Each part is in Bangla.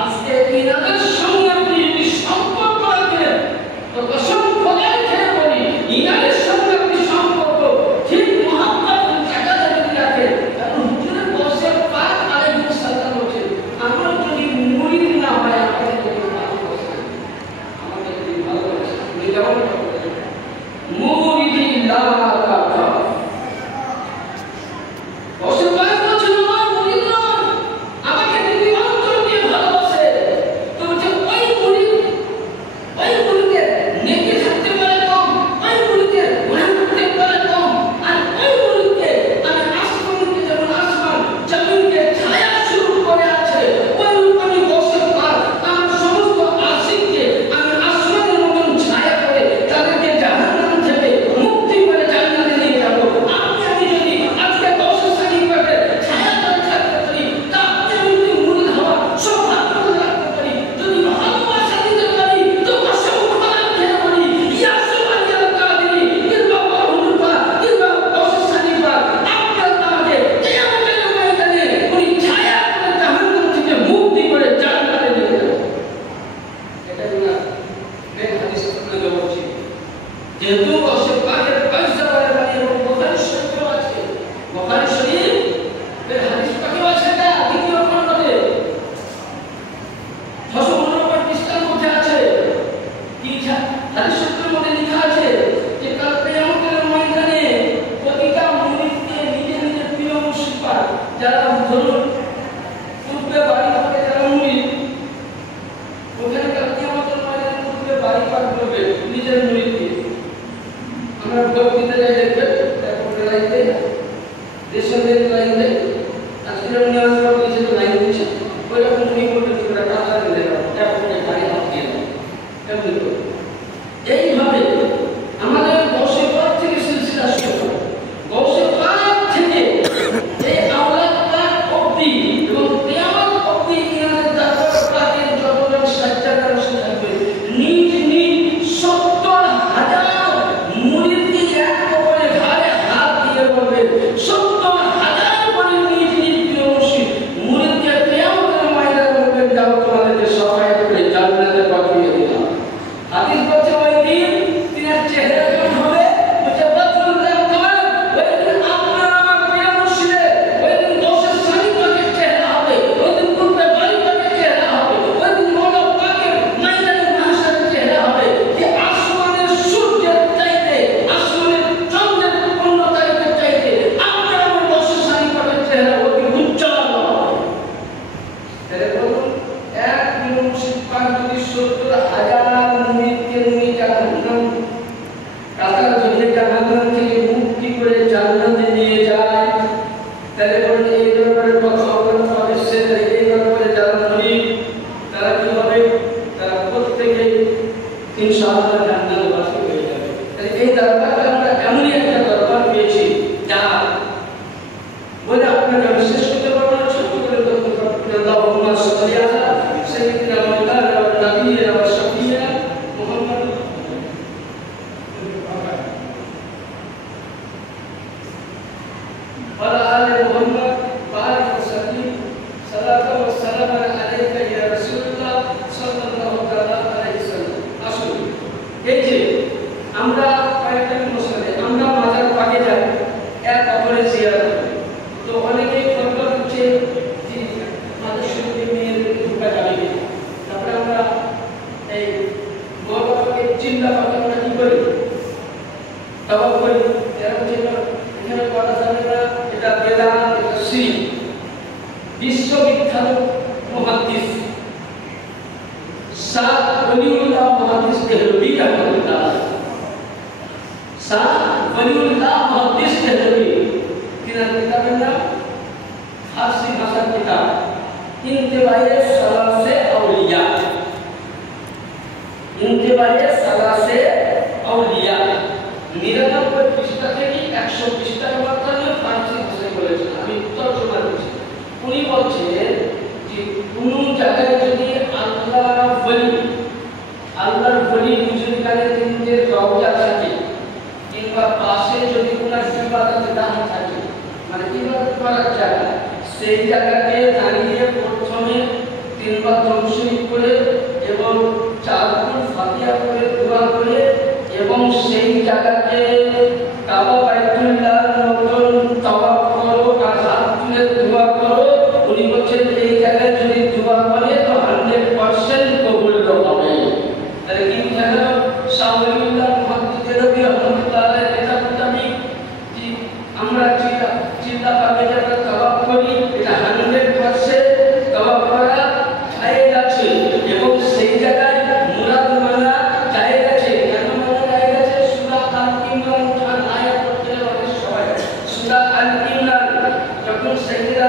আজকে ইনাদের সঙ্গে আপনি যদি সম্পর্ক রাখেন তো কসম খোদার খেয়ে বলি ইনাদের সঙ্গে আপনি সম্পর্ক ঠিক মুহাম্মদ চাচা যদি রাখেন কারণ হুজুরের বসে পাক আলাইহিস সালাম বলেন আমরা যদি মুরিদ না হয় আমাদের যদি ভালোবাসা আমাদের যদি ভালোবাসা আপনি যেমন মুরিদিল্লাহ কা বসে পাক বলেন আমার মুরিদ নয় আমাকে যদি অন্তর দিয়ে ভালোবাসে তো যে ওই মুরিদের নেকি থাকতে পারে কম ওই মুরিদের গুনাহ থাকতে পারে কম আর ওই মুরিদকে আমি আসমানকে যেমন আসমান জমিনকে ছায়া শুরু করে আছে ওই আমি বসে পাক আমার সমস্ত আশিককে আমি আসমানের মতন ছায়া করে তাদেরকে জাহান্নাম থেকে মুক্তি করে জান্নাতে নিয়ে যাব আপনি আমি যদি আজকে বসে সারি করে ছায়া করে থাকতে পারি তা আপনি আমি যদি মুরিদ হওয়ার সৌভাগ্য রাখতে পারি যদি ভালোবাসা দিতে পারি তো কসম খোদার খেয়ে বলি ইয়া সুবহানাল কাদিরি কিংবা হুজুরপা কিংবা বসে সারি পাক আপনার আমাকে কিয়ামতের ময়দানে উনি ছায়া করে জাহান্নাম থেকে মুক্তি করে জান্নাতে নিয়ে যাবেন এটা না এই হাদিস আপনাকে বলছি যেহেতু বসে পাকের পয়সা বলে মানে বুখারী শরীফেও আছে বুখারী শরীফ এর হাদিস পাকেও আছে না দ্বিতীয় খণ্ডে 699 পৃষ্ঠার মধ্যে আছে কি হাদিস শরীফের মধ্যে লেখা আছে যে কাল কিয়ামতের ময়দানে প্রতিটা মুরিদকে নিজের নিজের প্রিয় মুশরিক যারা ধরুন পূর্বে বাড়ি থেকে যারা মুরিদ ওখানে কাল কিয়ামতের ময়দানে পূর্বে বাড়ি পার করবে নিজের মুরিদকে আমরা ভোট দিতে যাই দেখবেন তারপরে লাইন দেয় রেশনের লাইন দেয় আজকের উনি আসবার নিজের লাইন দিচ্ছে ওই রকম উনি করবে কি করে টাকা দিলে তারপরে গাড়ি হাত দিয়ে দেয় এমনি করে এইভাবে আমাদের বসে পাক থেকে সিলসিলা শুরু হয় বসে পাক থেকে এই আওলাদ পাক অবধি এবং কিয়ামত অবধি ইনাদের দরবার পাকের যতজন সাজ্জাদা বসে থাকবে নিজ নিজ 70,000 মুরিদকে এক করে ঘাড়ে হাত দিয়ে বলবে 70,000 করে নিজ নিজ প্রিয় মুরিদকে কিয়ামতের ময়দানে বলবেন যাও তোমাদেরকে সহায়তা করে জান্নাতে পাঠিয়ে দিলাম হাদিস বলছে ওই দিন তিনার চেহারা কেমন হবে বলছে বদরুল রহমান ওই দিন আপনার আমার প্রিয় মুর্শিদে ওই দিন দোষের সানি পাকের চেহারা হবে ওই দিন পূর্বে বাড়ি পাকের চেহারা হবে ওই দিন মৌলা পাকের ময়দানে মাহশারের চেহারা হবে যে আসমানের সূর্যের চাইতে আসমানের চন্দ্রের পূর্ণতার চাইতে আপনার আমার দোষের সানি পাকের চেহারা অতি উজ্জ্বল হবে তাহলে বলুন এক মুর্শিদ পাক যদি 70,000 মুরিদকে নিয়ে জাহান্নাম কাতার জমিনে জাহান্নাম থেকে মুক্তি করে জান্নাতে নিয়ে যায় তাহলে বলুন এই দরবারের কথা আপনারা পাবেন সেটা এই দরবারে যারা মুরিদ তারা কি হবে তারা প্রত্যেকে ইনশাআল্লাহ জান্নাতবাসী হয়ে যাবে তাহলে এই দরবারটা আমরা এমনই একটা দরবার পেয়েছি যা বলে আপনাকে আমি শেষ করতে পারবো না ছোট করে আল্লাহুম্মা সাল্লি আলা সাইয়্যিদিনা মাওলানা ওয়া নাবিয়িনা ওয়া শাফিঈনা মুহাম্মদ ওয়া আলা মুহাম্মদ ওয়া আলিহি ওয়া সাল্লিম সালাতু ওয়া সালামু আলাইকা ইয়া রাসূলুল্লাহ সাল্লাল্লাহু তাআলা আলাইহি ওয়াসাল্লাম আসুন এই যে আমরা কয়েকটা মসজিদে আমরা মাজার পাকে যাই এক অপরের জিয়ারত করি তো অনেকেই ফতোয়া দিচ্ছে যে মাজার শরীফে মেয়েদেরকে ঢোকা যাবে না তারপরে আমরা এই মহাবাবাকে চিন্তা ভাবনা আমরা কি করি তওয়াব করি এরকম চিন্তা এখানে করা যাবে না এটা বেদাত এটা শিরক বিশ্ববিখ্যাত মুহাদ্দিস শাহ ওলিউল্লাহ মুহাদ্দিস দেহলভী রাহমাতুল্লাহ শাহ ওলিউল্লাহ মুহাদ্দিস দেহলভী তিনার কিতাবের নাম ফারসি ভাষার কিতাব ইন্তেবায়ে সালাসে আউলিয়া ইন্তেবায়ে সালাসে আউলিয়া 99 পৃষ্ঠা থেকে 100 পৃষ্ঠার মধ্যে ফারসি ভাষায় বলেছেন আমি তর্জমা করছি উনি বলছেন যে কোন জায়গায় যদি আল্লাহর ওলি বুজুর্গানের দিনের রওজা থাকে কিংবা পাশে যদি কোনো ইবাদত গাহ থাকে মানে ইবাদত করার জায়গা সেই জায়গাতে দাঁড়িয়ে প্রথমে তিনবার জমশরীফ করে এবং চারবার ফাতিহা করে দোয়া করে এবং সেই জায়গাতে কাবা বাইতুল্লাহ নতুন তাওয়াফ করো আর হাত তুলে দোয়া করো। উনি বলছেন এই জায়গায় যদি দোয়া করে তো 100% কবুল হবে। তাহলে কি বুঝা গেল? শাওলিউল্লাহ মুহাদ্দিস রবি রহমাতুল্লাহ আলাইহি এটা মোতাবেক যে আমরা চিন্তা পাবে যে আমরা তাওয়াফ করি এটা 100% তাওয়াফ করা জায়েজ আছে এবং সেই জায়গায় মুরাদ মানা জায়েজ আছে। কেন মানা জায়েজ আছে? সূরা আল-ইমরান উঠান আয়াত পড়তে হবে সবাই। সূরা আল-ইমরান যখন সাইয়েদা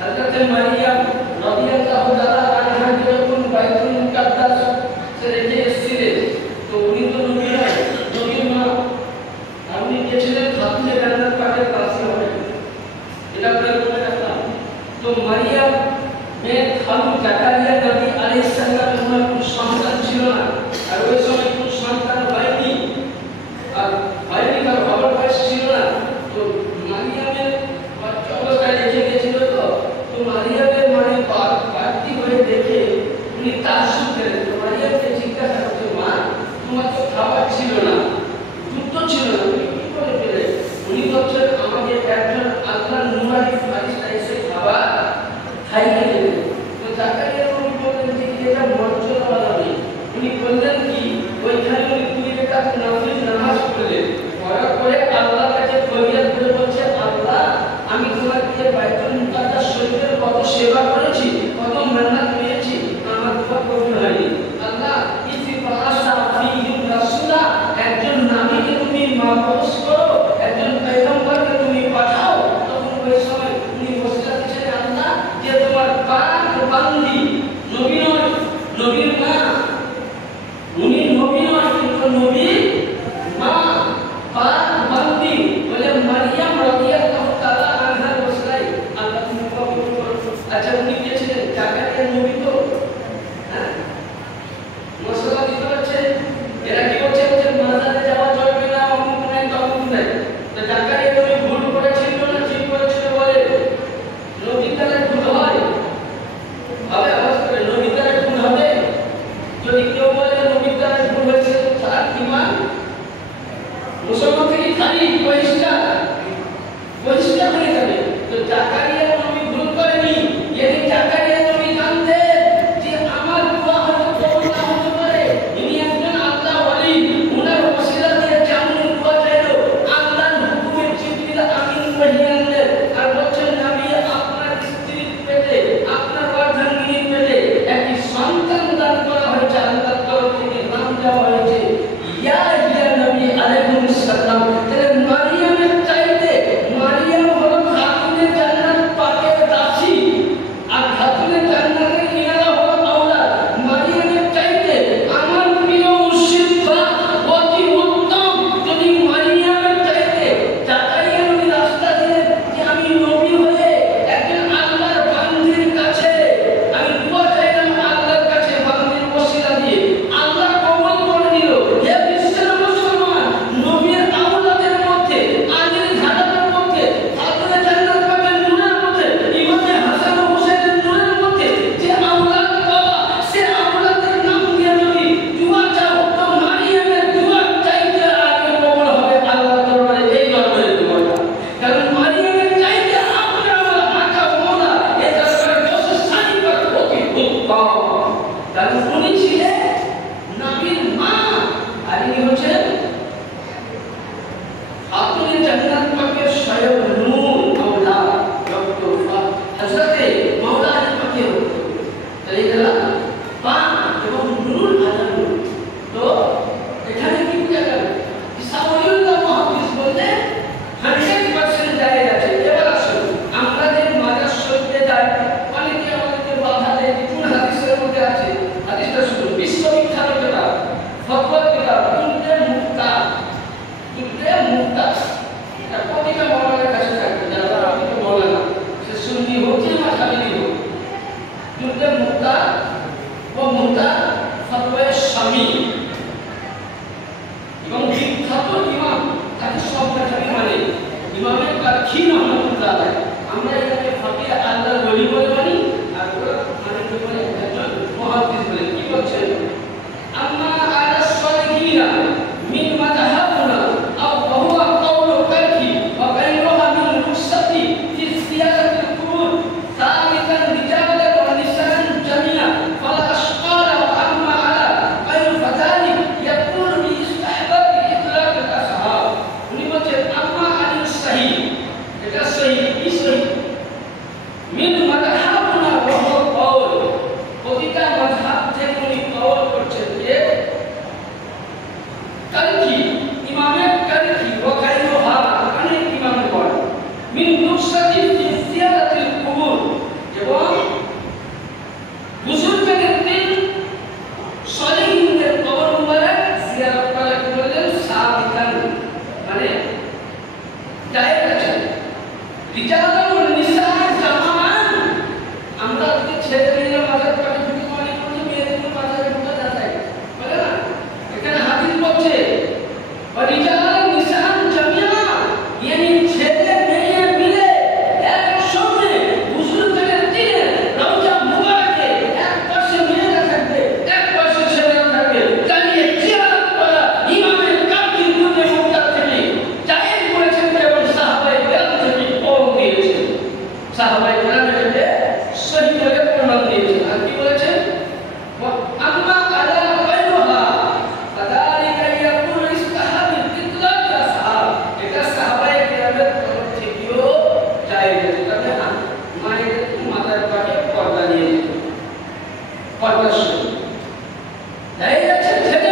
হযরত মারিয়াম রাদিয়াল্লাহু তাআলা আনহা যখন বাইতুল মুকাদ্দাস সে রেখে এসেছিলেন, তো উনি তো নবী নয়, নবীর মা, আপনি গেছিলেন খাতুনে জান্নাত পাকের কাছে হবে, এটা আপনারা মনে রাখলাম। তো মারিয়াম মেয়ে খালু জাকারিয়া নবী আলাইহিস সালামের কোনো সন্তান ছিল না, আর ওই সময় কোনো সন্তান হয়নি, আর হয়নি কারণ বাবার বয়স ছিল না। তো মারিয়ামের বাচ্চা অবস্থায় রেখে গেছিল, তো মারিয়ামের মানে বাড়তি হয়ে দেখে উনি তাজ্জুব করেন। তো মারিয়ামকে জিজ্ঞাসা করতে, মা তোমার তো খাবার ছিল না, দুধ তো ছিল না, তুমি কি করে পেলে? উনি বলছেন আমাকে একজন আল্লাহর নূরানি ফারিস্তা এসে খাবার খাইয়ে দিলেন। তো জাকারিয়া নবী বললেন যে এটা মর্যাদাওয়ালা মেয়ে। উনি বললেন কি ওইখানে উনি 2 রাকাত নাফিল নামাজ পড়লেন, পড়ার পরে আল্লাহর কাছে ফরিয়াদ করে বলছে, আল্লাহ আমি তোমাকে বাইতুল মুকাদ্দাস শরীফের কত সেবা করেছি, কত মেহনত করেছি, আমার দোয়া কবুল হয়নি। আল্লাহ ইসি বাসা ফিহিম রাসূলা, একজন নবীকে তুমি মাবুস করো, একজন পয়গম্বরকে তুমি পাঠাও। তখন ওই সময় উনি ওসিলা দিয়েছেন, আল্লাহ যে তোমার পাক বান্দি, নবী নয়, নবীর মা, উনি নবী নয় কিন্তু নবীর মা, পাক বান্দি বলে মারিয়াম রাদিয়াল্লাহু তাআলা আনহার ওসিলায় আল্লাহ তুমি কবুল করো। আচ্ছা উনি গিয়েছিলেন জাকারিয়া নবী, তো হ্যাঁ মশলা দিতে হচ্ছে, এরা কি বলছে যে মাজারে যাওয়া চলবে না, অমুক নাই তমুক নাই। তো জাকারিয়া নবী ভুল করেছিল না ঠিক করেছিল? বলে নবী দ্বারা ভুল হয়, হবে আওয়াজ করে নবী দ্বারা ভুল হবে। যদি কেউ বলে নবী দ্বারা ভুল হয়েছে তার ঈমান মুসলমান থেকে খালি পরিষ্কার হয়ে যাবে। তো জাকারিয়া নবী ভুল করেনি, এই জাকারিয়া নবী জানতেন যে আমার দোয়া হয়তো কবুল না হতে পারে। ইনি একজন আল্লাহ ওয়ালি, উনার ওসিলা দিয়ে যেমন দোয়া চাইলো আল্লাহর হুকুমে জিবরিল আমিন পাঠিয়ে আনলেন আর বলছেন, নবী আপনার স্ত্রীর পেটে, আপনার অর্ধাঙ্গিনীর পেটে একটি সন্তান দান করা হয়েছে, আল্লাহর তরফ থেকে নাম দেওয়া হয়েছে ইয়াহিয়া নবী আলাইহিস সালাম। তাহলে মারিয়ামের চাইতে মারিয়াম হলো খাতুনে জান্নাত পাকের দাসী, আর খাতুনে জান্নাতের ইনারা হলো আওলাদ। মারিয়ামের চাইতে আমার প্রিয় মুর্শিদা অতি উত্তম। যদি মারিয়ামের চাইতে জাকারিয়া নবী রাস্তা দিয়ে যে আমি নবী হয়ে একজন আল্লাহর বান্দির কাছে আমি দোয়া চাইলাম, আল্লাহর কাছে বান্দির ওসিলা দিয়ে আল্লাহ কবুল করে নিল। হে বিশ্বের মুসলমান, নবীর আওলাদের মধ্যে, আলীর ঘাটার মধ্যে, খাতুনে জান্নাত পাকের নূরের মধ্যে, ইমামে হাসান ও হুসাইনের নূরের মধ্যে যে আওলাদ বাবা, সে আওলাদের নাম দিয়ে যদি দোয়া চাও তো মারিয়ামের দোয়া চাইতে আগে কবুল হবে আল্লাহর দরবারে, এই দরবারে দোয়াটা। কারণ মারিয়ামের চাইতে আপনার আমার আকা মওলা এই দরবারে বসে সানি পাক অতি উত্তম। কারণ উনি ছিলেন নবীর মা, আর ইনি হচ্ছেন খাতুনে জান্নাত পাকের স্বয়ং নূর মাওলা ডক্টর হযরতে মাওলানা পাকের। তাহলে এরা পাক এবং নূর আলাম। তো এখানে কি বুঝা গেল? শাওলিউল্লাহ মুহাদ্দিস বললেন 100% জায়েজ আছে। এবার আসুন আমরা যে মাজার শরীফে যাই, অনেকে আমাদেরকে বাধা দেয়, কোন হাদিসের মধ্যে আছে, হাদিসটা শুনুন। বিশ্ববিখ্যাত কিতাব, ফতোয়ার কিতাব দুররে মুফতা, দুররে মুফতা, এটা প্রতিটা মাওলানার কাছে থাকবে, যারা প্রতিটা মাওলানা সে সুন্নি হোক কি মাযহাবি হোক। দুররে মুফতা ও মুফতা ফতোয়া শামী এবং বিখ্যাত ইমাম হাদিস সব মাযহাবি মানে ইমামে কারখি রহমাতুল্লাহ আলাইহি। আমরা এটাকে ফকিহ আল্লাহর ওলি বলে মানি, আর ওরা মানে কি বলে কথা শুনে যাই যাচ্ছে